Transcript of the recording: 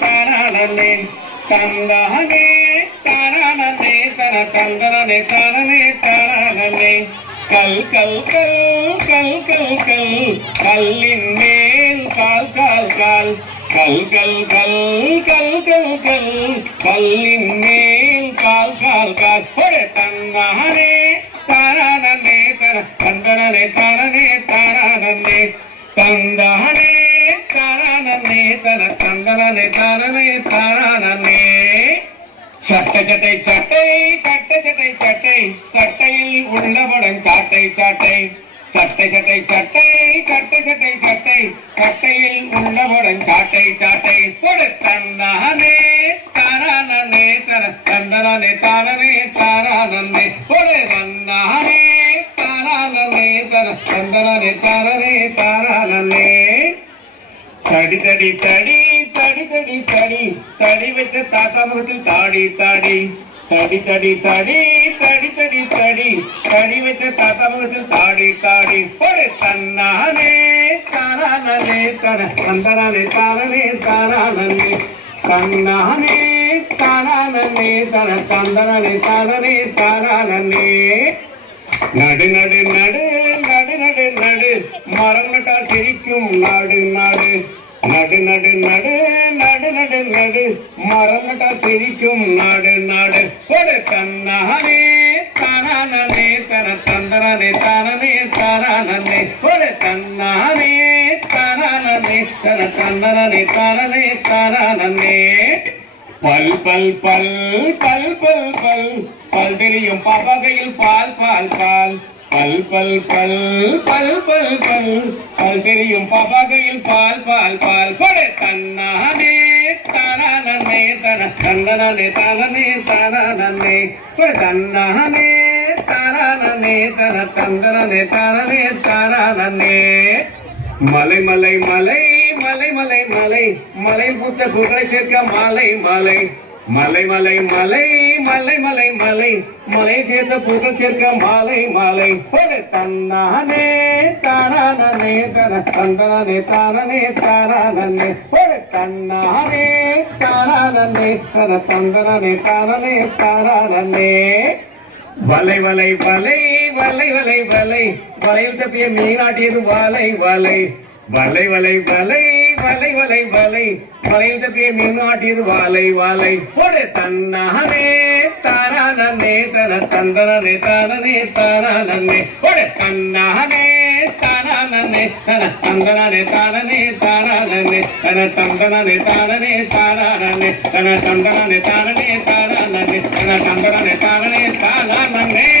தானே தந்தானே தானே தன தந்தனே தானே தானே கல் கல் கல் கல் கல் கல் கல்லின் மேல் கால் கால் கால் கல் கல் கல் கல் கல் கல் கல்லின் மேல் கால் கால் கால் ஒரே தந்தானே தானே தன தந்தனே தானே தானே தந்தானே தானே தன தந்தனே தானே தானே சட்டை சட்டை சட்டை சட்டை சட்டை சட்டை சட்டையில் உள்ளவடன் சாட்டை சாட்டை சட்டை சட்டை சட்டை சட்டை சட்டை சட்டை சட்டையில் உள்ளவடன் சாட்டை சாட்டை ஒரு தந்தானே தானே தன தந்தனே தானே தானே ஒரு தந்தானே தானே தன தந்தனே தானே தானே தடி தடி தடி தடி தடி தடி தடி வைத்த தாத்தா முகத்தில் தாடி தாடி தடி தடி தடி தடி தடி தடி தடி வைத்த தாத்தா முகத்தில் தாடி தாடி ஒரு தன்னானே தானே தன தந்தனே தானே தானே தன்னானே தானே தன தந்தனே தானே தானே நடு நடு நடு நடு நடு நடு மரம் நட்டால் சிரிக்கும் நாடு நாடு நடு நடு நடு நடு நடு நடு மரம் நட்டால் சிரிக்கும் நாடு நாடு கொடு தன்னானே தானே தன தந்தனே தானே தானே கொடு தன்னானே தானே தன தந்தனே தானே தானே பல் பல் பல் பல் பல் பல் பல் தெரியும் பாப்பகையில் பால் பால் பால் பல் பல் பல் பல் பல் பல் பல் தெரியும் பாப்பகையில் பால் பால் பால் கொடு தன்னானே தானே தன தந்தனே தானே தானே கொடு தன்னானே தானே தன தந்தனே தானே தானே மலை மலை மலை மலை மலை மலை மலை பூத்த பூக்களை சேர்க்க மாலை மாலை மலை மலை மலை மலை மலை மலை மலை சேர்த்த பூக்கள் சேர்க்க மாலை மாலை ஒரு தன்னானே தானே தன தந்தனே தானே தானே ஒரு தன்னானே தானே தன தந்தனே தானே தானே வலை வலை வலை வலை வலை வலை வலையில் தப்பிய மீனாட்டியது வாலை வலை வலை வலை வலை வலை வலை வலை வலையில் தப்பிய மீனாட்டியது வாலை வாலை ஒரு தன்னானே தானே தன தந்தனே தானே தானே ஒரு தன்னானே தானே தன தந்தனே தானே தானே தன தந்தனே தானே தானே தன தந்தனே தானே தானே தன தந்தனே தானே தானே